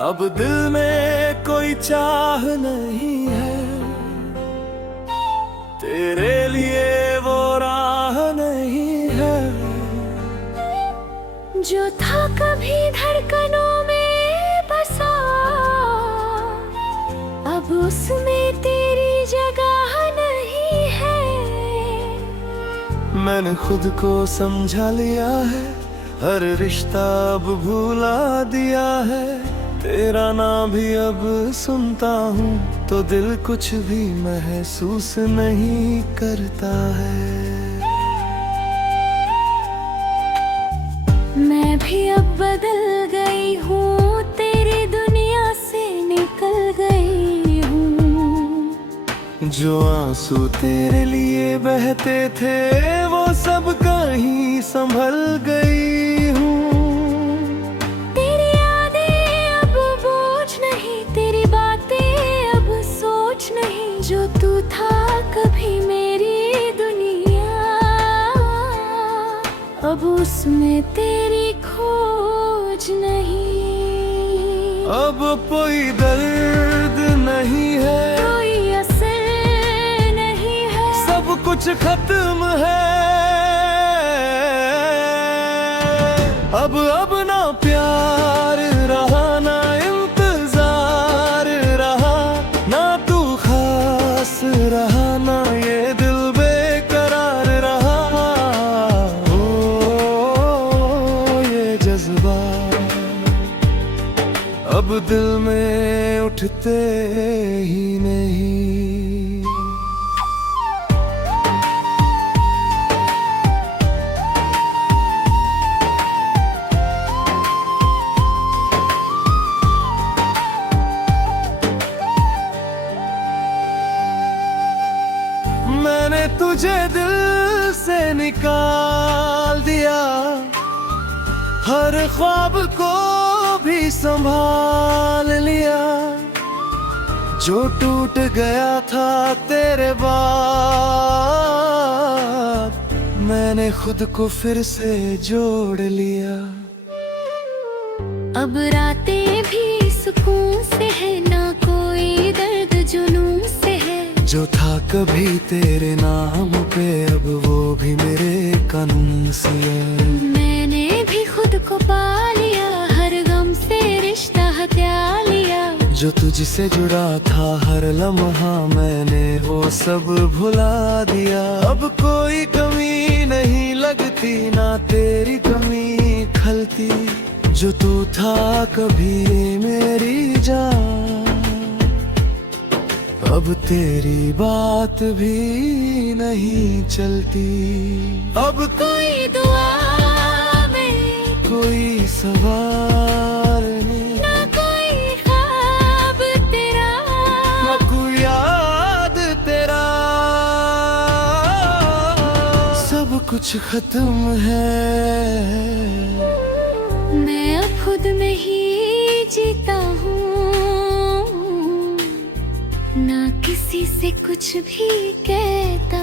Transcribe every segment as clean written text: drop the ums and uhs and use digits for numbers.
अब दिल में कोई चाह नहीं है, तेरे लिए वो राह नहीं है। जो था कभी धड़कनों में बसा, अब उसमें तेरी जगह नहीं है। मैंने खुद को समझा लिया है, हर रिश्ता अब भूला दिया है। तेरा नाम भी अब सुनता हूँ तो दिल कुछ भी महसूस नहीं करता है। मैं भी अब बदल गई हूँ, तेरी दुनिया से निकल गई हूँ। जो आंसू तेरे लिए बहते थे वो सब कहीं संभल गई हूँ। तेरी यादें अब बोझ नहीं, तेरी बातें अब सोच नहीं। जो तू था कभी मेरी दुनिया, अब उसमें तेरी खोज नहीं। अब कोई दर्द नहीं है, कोई असर नहीं है, सब कुछ खत्म है। अब ना प्यार रहा, ना इंतजार रहा, ना तू खास रहा, ना ये दिल बेकरार रहा। ओ ये जज्बा अब दिल में उठते ही नहीं। मैंने तुझे दिल से निकाल दिया, हर ख्वाब को भी संभाल लिया। जो टूट गया था तेरे बाद, मैंने खुद को फिर से जोड़ लिया। अब रातें भी सुकून से है, ना कोई दर्द जुनून से है। जो था कभी तेरे नाम पे अब वो भी मेरे कानून से है। मैंने भी खुद को पा लिया, हर गम से रिश्ता हत्या लिया। जो तुझसे जुड़ा था हर लम्हा मैंने वो सब भुला दिया। अब कोई कमी नहीं लगती, ना तेरी कमी खलती। जो तू था कभी मेरी जान, अब तेरी बात भी नहीं चलती। अब कोई दुआ में, कोई सवाल नहीं, ना कोई ख्वाब तेरा, ना कोई याद तेरा। सब कुछ खत्म है। मैं अब खुद में ही जीता हूँ, ना किसी से कुछ भी कहता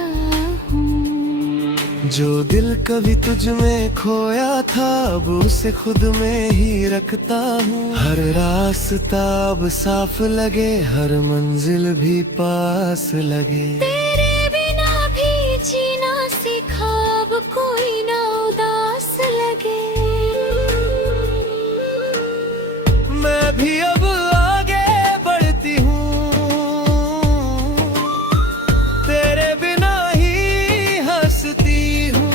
हूँ। जो दिल कभी तुझ में खोया था अब उसे खुद में ही रखता हूँ। हर रास्ता अब साफ लगे, हर मंजिल भी पास लगे। तेरे बिना भी जीना सीखा, अब कोई ना उदास लगे। मैं भी अब आगे बढ़ती हूँ, तेरे बिना ही हंसती हूँ।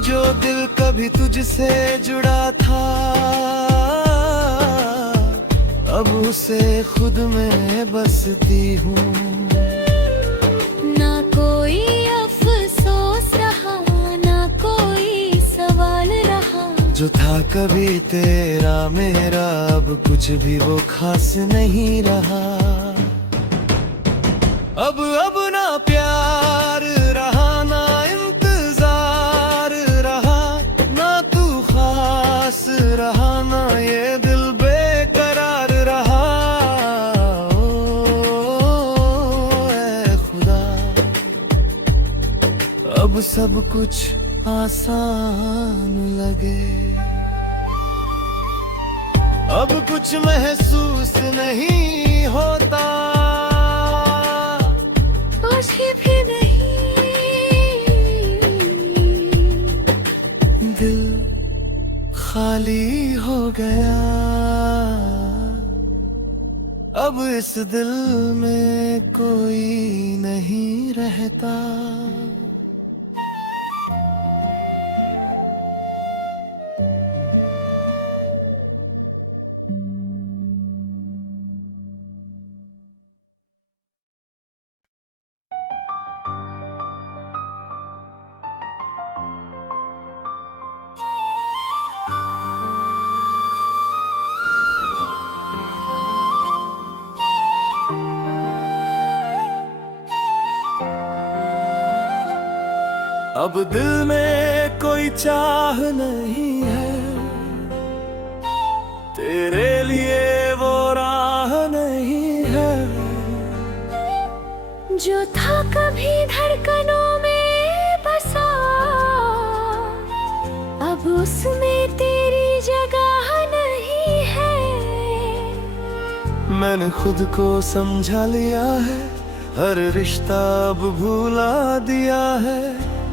जो दिल कभी तुझसे जुड़ा था अब उसे खुद में बसती हूँ। ना कोई अफसोस रहा, ना कोई सवाल रहा। जो था कभी तेरा मेरा अब कुछ भी वो खास नहीं रहा। अब ना प्यार रहा, ना इंतजार रहा, ना तू खास रहा, ना ये दिल बेकरार रहा। ओ ऐ खुदा, अब सब कुछ आसान लगे। अब कुछ महसूस नहीं होता, कुछ भी नहीं। दिल खाली हो गया, अब इस दिल में कोई नहीं रहता। अब दिल में कोई चाह नहीं है, तेरे लिए वो राह नहीं है। जो था कभी धड़कनों में बसा, अब उसमें तेरी जगह नहीं है। मैंने खुद को समझा लिया है, हर रिश्ता अब भूला दिया है।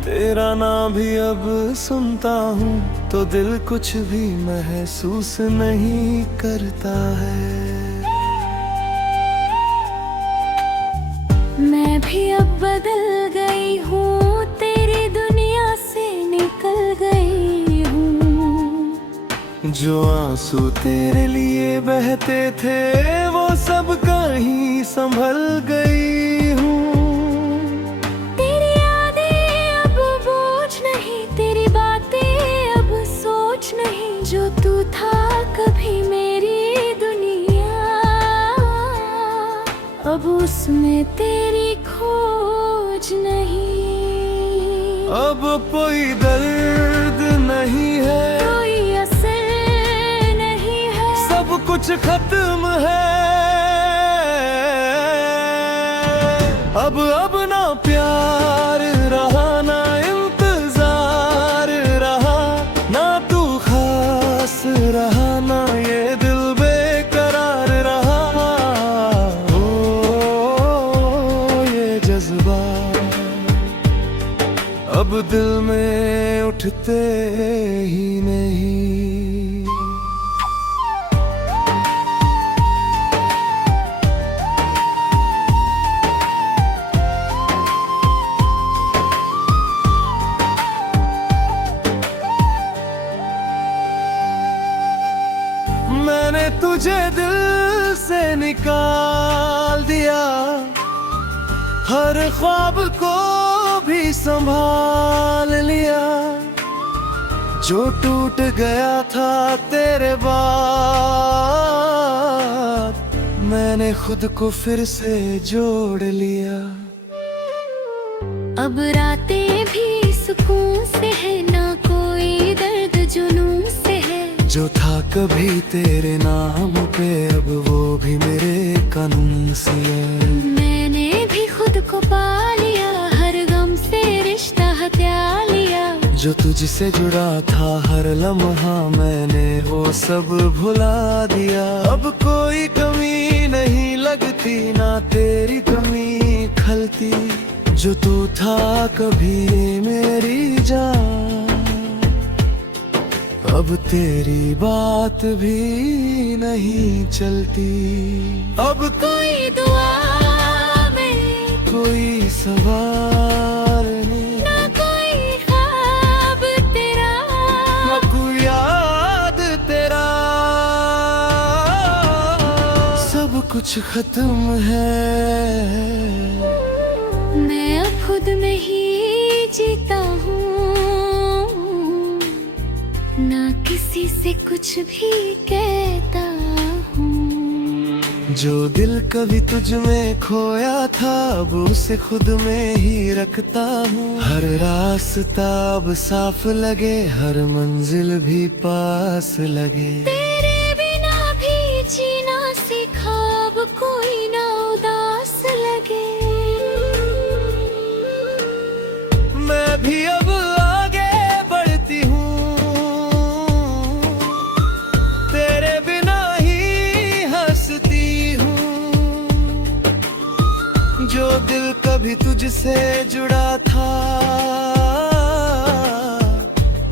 तेरा नाम भी अब सुनता हूँ तो दिल कुछ भी महसूस नहीं करता है। मैं भी अब बदल गई हूँ, तेरी दुनिया से निकल गई हूँ। जो आंसू तेरे लिए बहते थे वो सब कहीं संभल गई हूँ। तेरी यादें अब बोझ नहीं, तेरी बातें अब सोच नहीं। जो तू था कभी मेरी दुनिया, अब उसमें तेरी खोज नहीं। अब कोई दर्द नहीं है, कोई असर नहीं है, सब कुछ खत्म है। अब ना प्यार रहा, ना इंतजार रहा, ना तू खास रहा, ना ये दिल बेकरार रहा। ओ ये जज्बा अब दिल में उठते ही नहीं। मैंने तुझे दिल से निकाल दिया, हर ख्वाब को भी संभाल लिया। जो टूट गया था तेरे बाद, मैंने खुद को फिर से जोड़ लिया। अब रातें भी सुकून से है, ना कोई दर्द जुनून से है। जो था कभी तेरे नाम पे, अब वो भी मेरे कानून से है। मैंने भी खुद को पा लिया, हर गम से रिश्ता हत्या लिया। जो तुझसे जुड़ा था हर लम्हा, मैंने वो सब भुला दिया। अब कोई कमी नहीं लगती, ना तेरी कमी खलती। जो तू था कभी मेरी जान, अब तेरी बात भी नहीं चलती। अब कोई दुआ में, कोई सवाल नहीं, ना कोई ख्वाब तेरा, ना कोई याद तेरा। सब कुछ खत्म है। मैं अब खुद में ही जीता हूँ, ना किसी से कुछ भी कहता हूँ। जो दिल कभी तुझ में खोया था, अब उसे खुद में ही रखता हूँ। हर रास्ता अब साफ लगे, हर मंजिल भी पास लगे। तेरे बिना भी जीना सीखा, अब कोई ना उदास लगे। मैं भी अब आगे बढ़ती हूँ, तेरे बिना तुझसे जुड़ा था,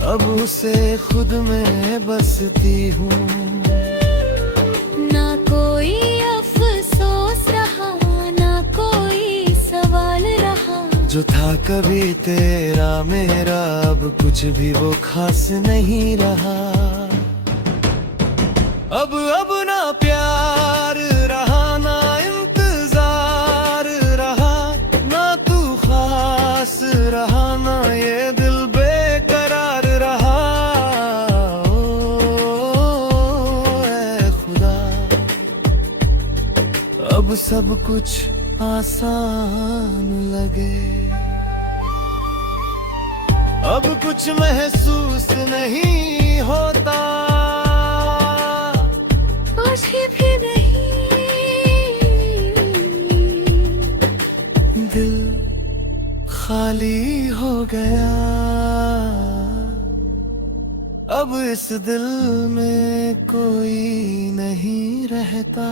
अब उसे खुद में बसती हूँ। ना कोई अफसोस रहा, ना कोई सवाल रहा। जो था कभी तेरा मेरा, अब कुछ भी वो खास नहीं रहा। अब ना प्यार रहा, ना इंतजार रहा, ना तू खास रहा, ना ये दिल बेकरार रहा। ओ ऐ खुदा, अब सब कुछ आसान लगे। अब कुछ महसूस नहीं होता, खुशी भी नहीं। दिल खाली हो गया, अब इस दिल में कोई नहीं रहता।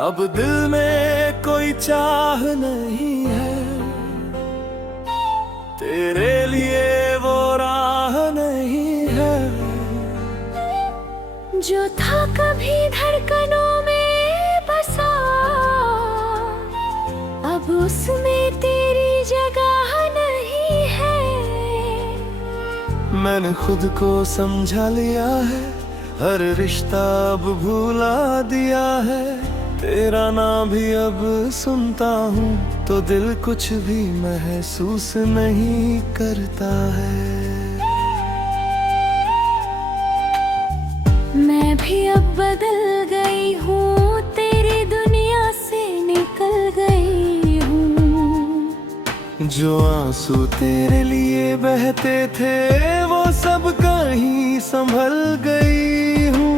अब दिल में कोई चाह नहीं है, तेरे लिए वो राह नहीं है। जो था कभी धड़कनों में बसा, अब उसमें तेरी जगह नहीं है। मैंने खुद को समझा लिया है, हर रिश्ता अब भूला दिया है। तेरा नाम भी अब सुनता हूँ तो दिल कुछ भी महसूस नहीं करता है। मैं भी अब बदल गई हूँ, तेरी दुनिया से निकल गई हूँ। जो आंसू तेरे लिए बहते थे वो सब कहीं संभल गई हूँ।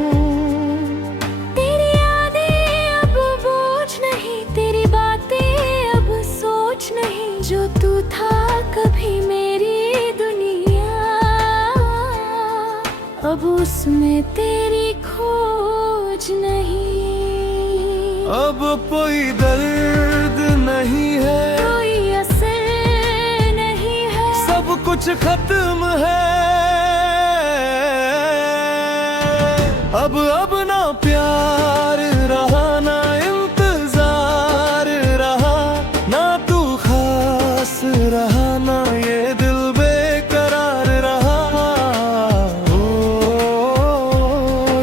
तेरी यादें अब बोझ नहीं, तेरी बातें अब सोच नहीं। जो तू था कभी मेरी दुनिया, अब उसमें तेरी खोज नहीं। अब कोई दर्द नहीं है, कोई असर नहीं है, सब कुछ खत्म है। अब ना प्यार रहा, ना इंतजार रहा, ना तू खास रहा, ना ये दिल बेकरार रहा। ओ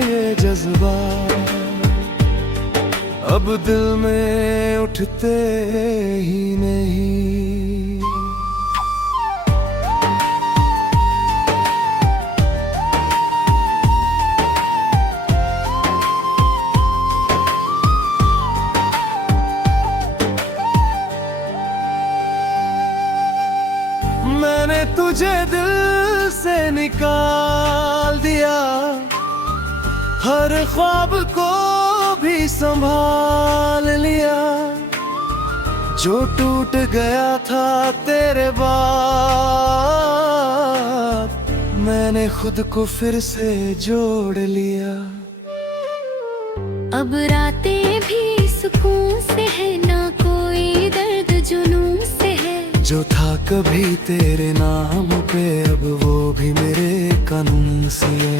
ये जज्बा अब दिल में उठते ही नहीं। मैंने तुझे दिल से निकाल दिया, हर ख्वाब को भी संभाल लिया। जो टूट गया था तेरे बाद, मैंने खुद को फिर से जोड़ लिया। अब रातें भी सुकून से है, ना कोई दर्द जुनून से है। जो था कभी तेरे नाम पे, अब वो भी मेरे कानून से है।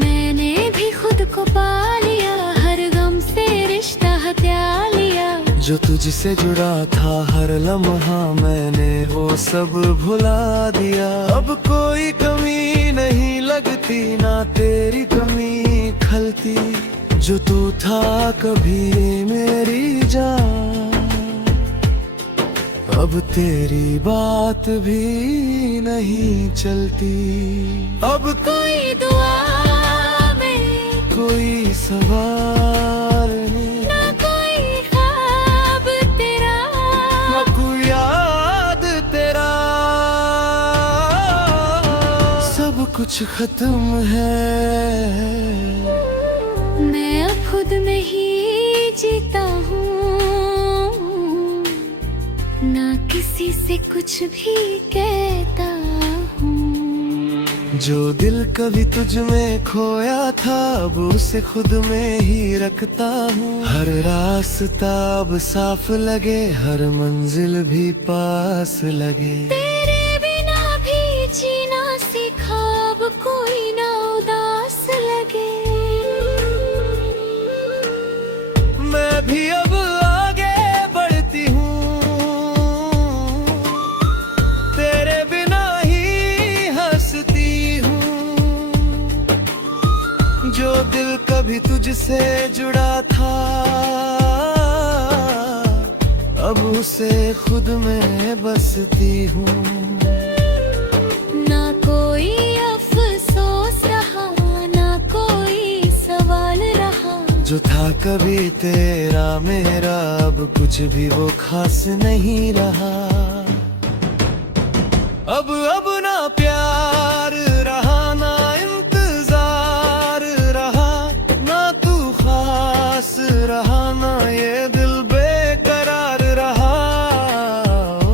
मैंने भी खुद को पा लिया, हर गम से रिश्ता हत्या लिया। जो तुझसे जुड़ा था हर लम्हा, मैंने वो सब भुला दिया। अब कोई कमी नहीं लगती, ना तेरी कमी खलती। जो तू था कभी मेरी जान, अब तेरी बात भी नहीं चलती। अब कोई दुआ में, कोई सवाल नहीं, ना कोई ख्वाब तेरा, ना कोई कुछ खत्म है। मैं अब खुद में ही जीता हूँ, ना किसी से कुछ भी कहता हूँ। जो दिल कभी तुझ में खोया था, अब उसे खुद में ही रखता हूँ। हर रास्ता अब साफ लगे, हर मंजिल भी पास लगे। तेरे बिना भी जीना सीखा, अब कोई ना उदास लगे। मैं भी अब आगे बढ़ती हूँ, तेरे बिना ही हंसती हूँ। जो दिल कभी तुझसे जुड़ा था, अब उसे खुद में बसती हूँ। ना कोई अफसोस रहा, ना कोई सवाल रहा। जो था कभी तेरा मेरा, अब कुछ भी वो खास नहीं रहा। अब ना प्यार रहा, ना इंतजार रहा, ना तू खास रहा, ना ये दिल बेकरार रहा। ओ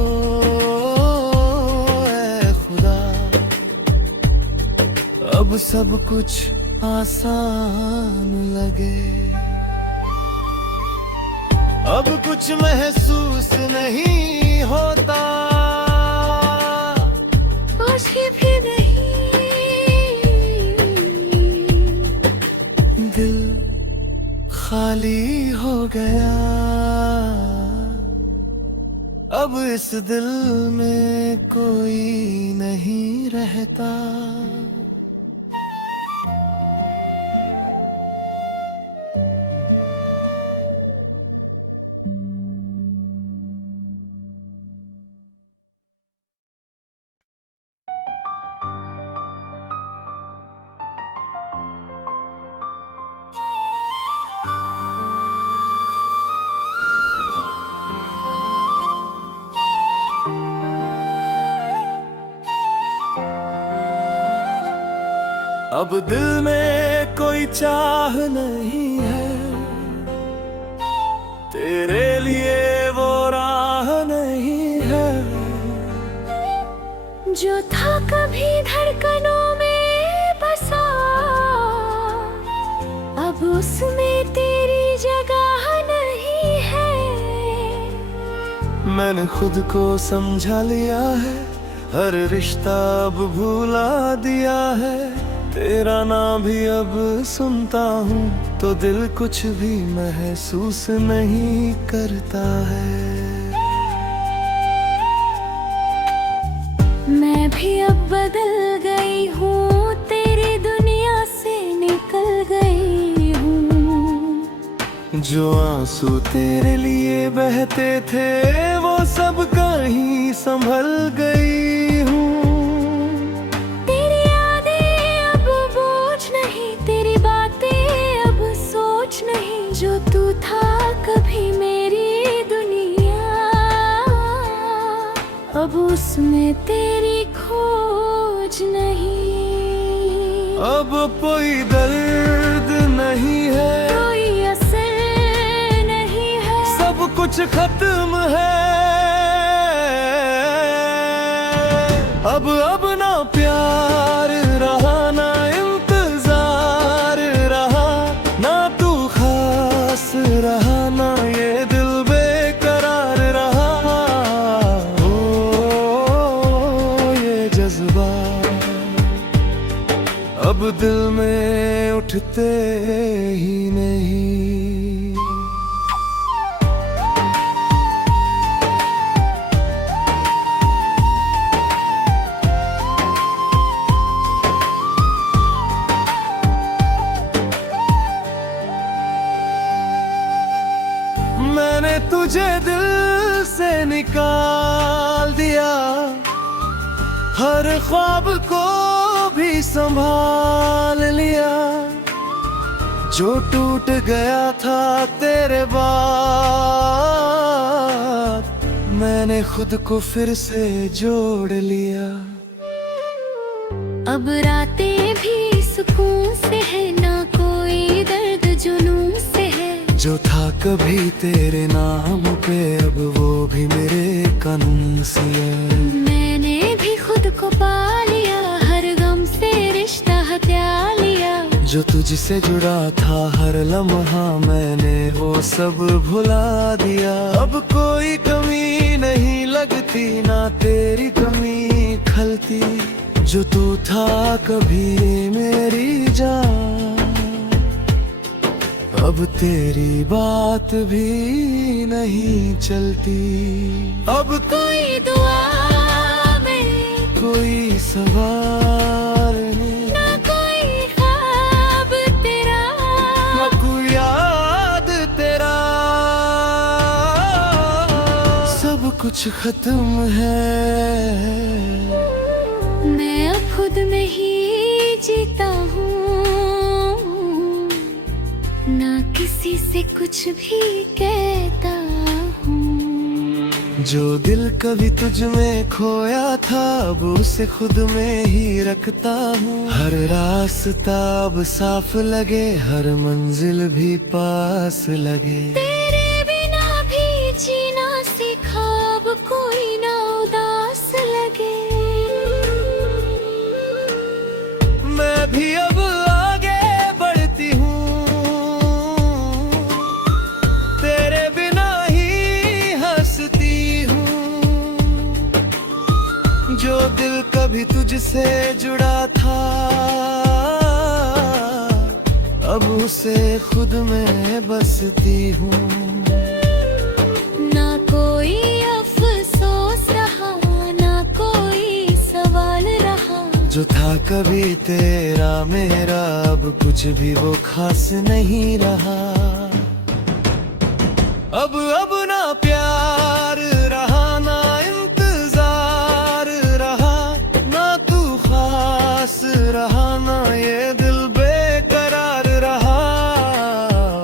ऐ खुदा, अब सब कुछ आसान लगे। अब कुछ महसूस नहीं होता, खुशी भी नहीं। दिल खाली हो गया, अब इस दिल में कोई नहीं रहता। अब दिल में कोई चाह नहीं है, तेरे लिए वो राह नहीं है। जो था कभी धड़कनों में बसा, अब उसमें तेरी जगह नहीं है। मैंने खुद को समझा लिया है, हर रिश्ता अब भूला दिया है। तेरा नाम भी अब सुनता हूँ तो दिल कुछ भी महसूस नहीं करता है। मैं भी अब बदल गई हूँ, तेरी दुनिया से निकल गई हूँ। जो आंसू तेरे लिए बहते थे, वो सब कहीं संभल गई हूँ। तेरी यादें अब बोझ नहीं, तेरी बातें अब सोच नहीं। जो तू था कभी मेरी दुनिया, अब उसमें तेरी खोज नहीं। अब कोई दर्द नहीं है, कोई असर नहीं है, सब कुछ खत्म है। अब ना प्यार रहा, ना इंतजार रहा, ना तू खास रहा, ना ये दिल बेकरार रहा। ओ ये जज्बा अब दिल में उठते ही नहीं। मैंने तुझे दिल से निकाल दिया, हर ख्वाब को भी संभाल लिया। जो टूट गया था तेरे बाद, मैंने खुद को फिर से जोड़ लिया। अब रातें भी सुकून से है, ना कोई दर्द जुनून से है। जो था कभी तेरे नाम पे अब वो भी मेरे कानून से है। मैंने भी खुद को पा लिया, हर गम से रिश्ता हत्या लिया। जो तुझसे जुड़ा था हर लम्हा मैंने वो सब भुला दिया। अब कोई कमी नहीं लगती, ना तेरी कमी खलती। जो तू था कभी मेरी जान, अब तेरी बात भी नहीं चलती। अब कोई दुआ में, कोई सवाल नहीं, ना कोई ख्वाब तेरा, ना कोई याद तेरा। सब कुछ खत्म है, मैं अब खुद में ही जीता हूँ, ना किसी से कुछ भी कहता हूँ। जो दिल कभी तुझ में खोया था अब उसे खुद में ही रखता हूँ। हर रास्ता अब साफ लगे, हर मंजिल भी पास लगे। तेरे बिना भी जीना सीखा, अब कोई ना उदास लगे। मैं भी अब आगे बढ़ती हूँ, तेरे बिना ही हंसती हूँ। जो दिल कभी तुझसे जुड़ा था अब उसे खुद में बसती हूँ। ना कोई अफसोस रहा, ना कोई सवाल रहा। जो था कभी तेरा मेरा अब कुछ भी वो खास नहीं रहा। अब ना प्यार रहा, ना इंतजार रहा, ना तू खास रहा, ना ये दिल बेकरार रहा।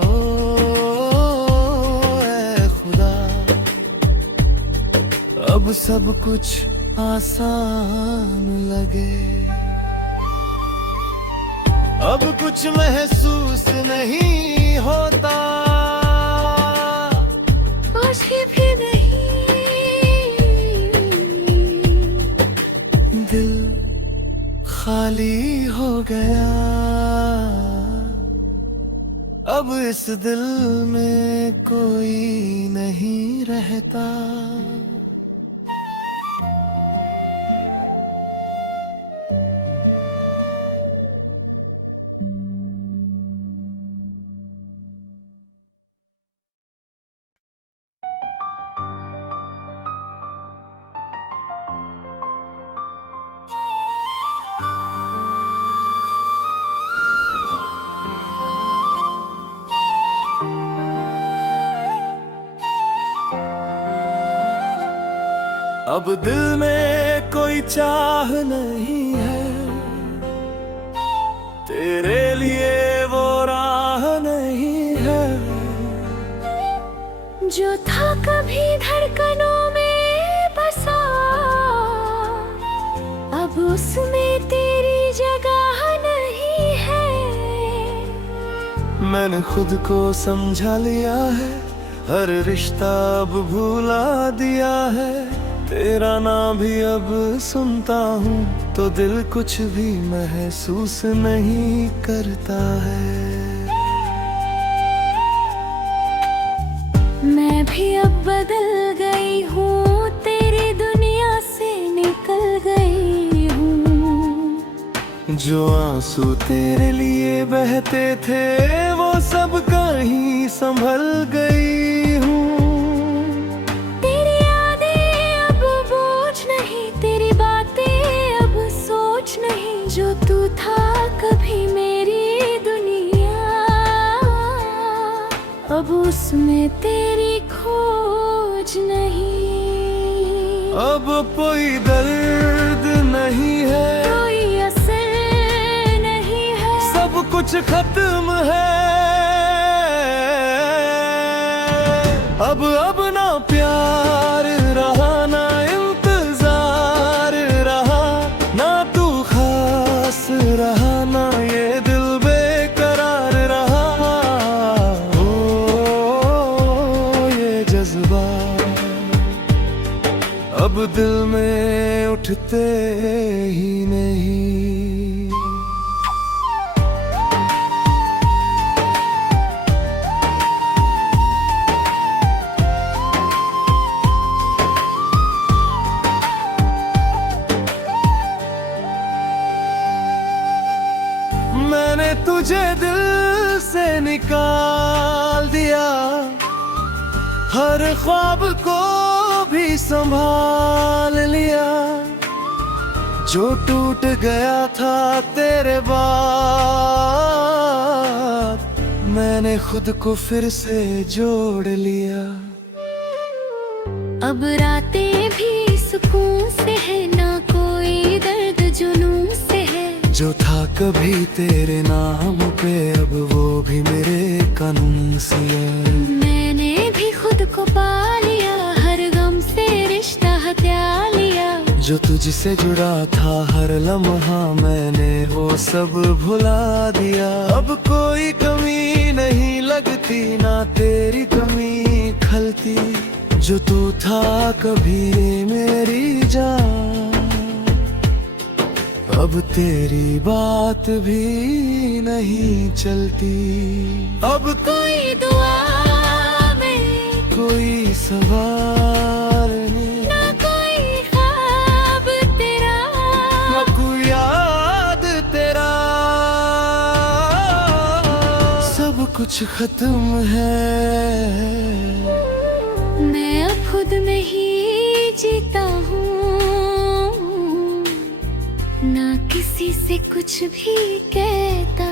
ओ ऐ खुदा, अब सब कुछ आसान लगे। अब कुछ महसूस नहीं होता, खुशी भी नहीं। दिल खाली हो गया, अब इस दिल में कोई नहीं रहता। अब दिल में कोई चाह नहीं है, तेरे लिए वो राह नहीं है। जो था कभी धड़कनों में बसा, अब उसमें तेरी जगह नहीं है। मैंने खुद को समझा लिया है, हर रिश्ता अब भुला दिया है। तेरा नाम भी अब सुनता हूँ तो दिल कुछ भी महसूस नहीं करता है। मैं भी अब बदल गई हूँ, तेरी दुनिया से निकल गई हूँ। जो आंसू तेरे लिए बहते थे वो सब कहीं संभल गई हूँ। तेरी यादें अब बोझ नहीं, तेरी बातें अब सोच नहीं। जो तू था कभी मेरी दुनिया, अब उसमें तेरी खोज नहीं। अब कोई दर्द नहीं है, कोई असर नहीं है, सब कुछ खत्म है। अब ना प्यार रहा, ना इंतजार रहा, ना तू खास उठते ही नहीं। मैंने तुझे दिल से निकाल दिया, हर ख्वाब को भी संभाल लिया। जो टूट गया था तेरे बाद, मैंने खुद को फिर से जोड़ लिया। अब रातें भी सुकून से है, ना कोई दर्द जुनून से है। जो था कभी तेरे नाम पे, अब वो भी मेरे कानून से है। मैंने भी खुद को पा लिया, हर गम से रिश्ता हत्या लिया। जो तुझसे जुड़ा था हर लम्हा, मैंने वो सब भुला दिया। अब कोई कमी नहीं लगती, ना तेरी कमी खलती। जो तू था कभी मेरी जान, अब तेरी बात भी नहीं चलती। अब कोई दुआ में, कोई सवाल नहीं, ना कोई ख्वाब तेरा, ना कोई याद तेरा। सब कुछ खत्म है। मैं अब खुद में ही जीता हूँ, ना किसी से कुछ भी कहता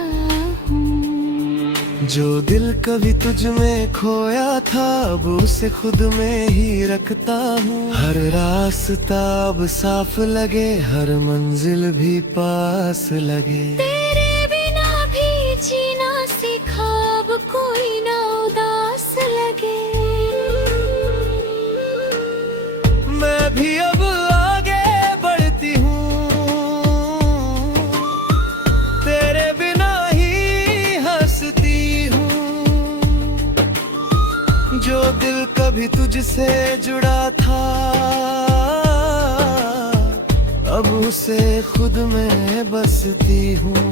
हूँ। जो दिल कभी तुझ में खोया था, अब उसे खुद में ही रखता हूँ। हर रास्ता अब साफ लगे, हर मंजिल भी पास लगे। तेरे बिना भी जीना सीखा, अब कोई ना उदास लगे। मैं भी अब आगे बढ़ती हूँ, तेरे बिना ही हंसती हूँ। जो दिल कभी तुझसे जुड़ा था, अब उसे खुद में बसती हूँ।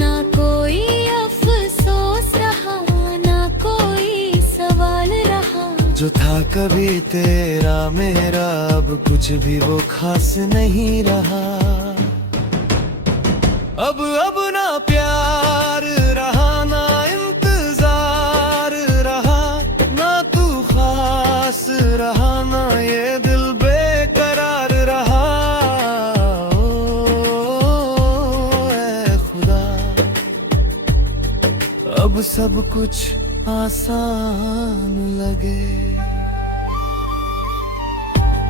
ना कोई अफसोस रहा, ना कोई सवाल रहा। जो था कभी तेरा मेरा, अब कुछ भी वो खास नहीं रहा। अब ना प्यार रहा, ना इंतजार रहा, ना तू खास रहा, ना ये दिल बेकरार रहा। ओ ऐ खुदा, अब सब कुछ आसान लगे।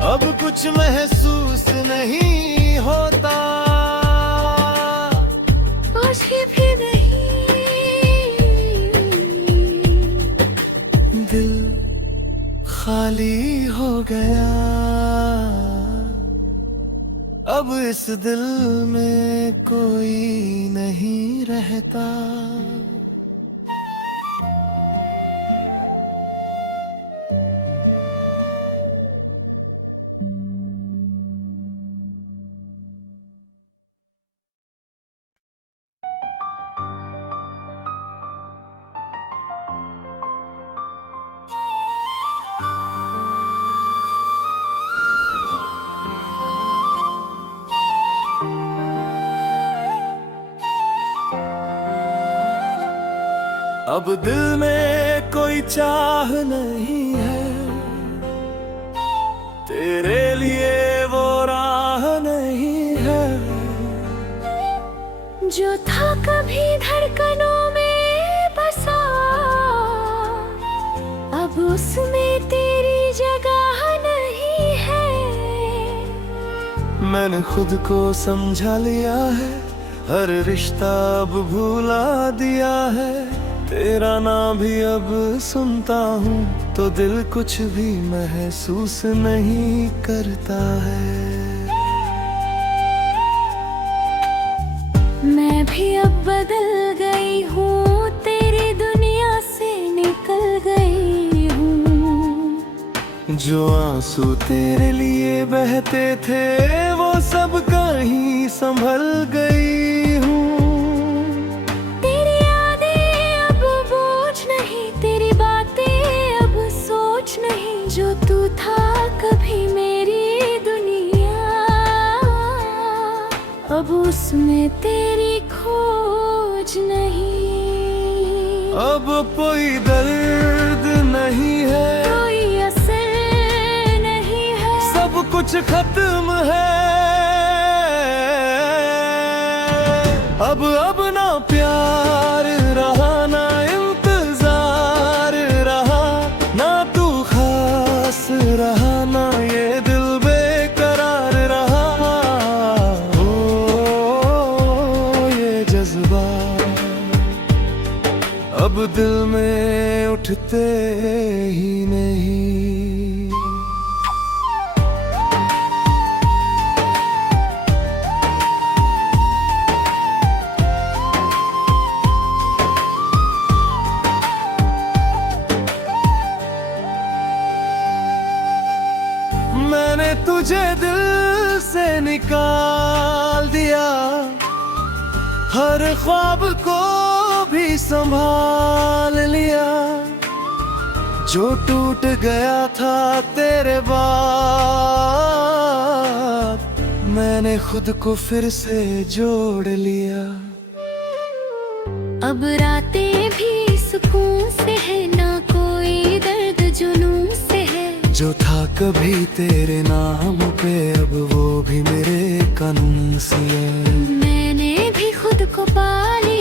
अब कुछ महसूस नहीं होता, खुशी भी नहीं। दिल खाली हो गया, अब इस दिल में कोई नहीं रहता। अब दिल में कोई चाह नहीं है, तेरे लिए वो राह नहीं है। जो था कभी धड़कनों में बसा, अब उसमें तेरी जगह नहीं है। मैंने खुद को समझा लिया है, हर रिश्ता अब भुला दिया है। तेरा नाम भी अब सुनता हूँ तो दिल कुछ भी महसूस नहीं करता है। मैं भी अब बदल गई हूँ, तेरी दुनिया से निकल गई हूँ। जो आंसू तेरे लिए बहते थे वो सब कहीं संभल गई हूँ। तेरी यादें अब बोझ नहीं, तेरी बातें अब सोच नहीं। जो तू था कभी मेरी दुनिया, अब उसमें तेरी खोज नहीं। अब कोई दर्द नहीं है, कोई असर नहीं है, सब कुछ खत्म है। अब ना प्यार रहा, ना इंतजार रहा, ना तू खास रहा, ना ये दिल बेकरार रहा। ओ ये जज्बा अब दिल में उठते ही नहीं। मैंने तुझे दिल से निकाल दिया, हर ख्वाब को भी संभाल लिया। जो टूट गया था तेरे बाद, मैंने खुद को फिर से जोड़ लिया। अब रातें भी सुकून से है, ना कोई दर्द जुनून से है। जो था कभी तेरे नाम पे अब वो भी मेरे कानून से है। मैंने भी खुद को पा लिया।